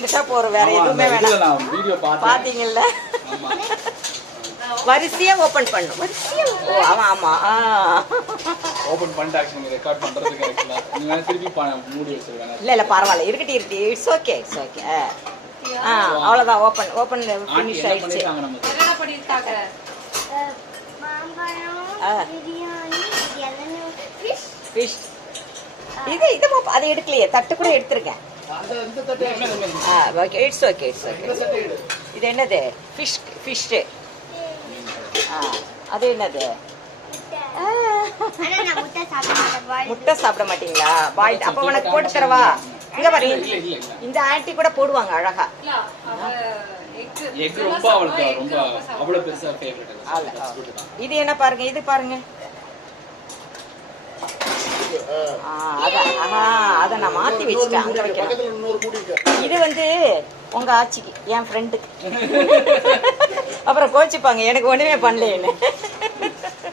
இருந்துட்டா போறோம், வேற எதுவுமே வேணாம். பாத்தீங்கல்ல, வரிசையா ஓபன் பண்ணும். வரிசையா ஆமா ஆமா ஓபன் பண்ணிட்டு ரெக்கார்ட் பண்றதுக்கு நீங்க திருப்பி மூடி வச்சிருக்காங்க. இல்ல பரவாயில்ல, இருக்கட்டி இட்ஸ் ஓகே இட்ஸ் ஓகே. அவ்வளவுதான், ஓபன் ஓபன் ஃபினிஷ் ஆயிடுச்சு. என்ன பண்ணிருக்காங்க? ஃபிஷ் இது அதை எடுக்கலையே, தட்டு கூட எடுத்துருக்கேன். Okay it's okay it's okay. இது என்னது? ஃபிஷ். அது என்னது? முட்டை சாப்பிட மாட்டீங்களா? பாயில். அப்ப உனக்கு போட்டு தரவா? இங்க பாரு, இந்த ஆன்ட்டி கூட போடுவாங்க அழகா. இது என்ன பாருங்க, இது பாருங்க. அத நான் மாத்தி வச்சுட்டேன், அங்க வைக்கிறேன். இது வந்து உங்க ஆச்சிக்கு, என் ஃப்ரெண்டுக்கு. அப்புறம் கோச்சிப்பாங்க எனக்கு ஒண்ணுமே பண்ணலேன்னு.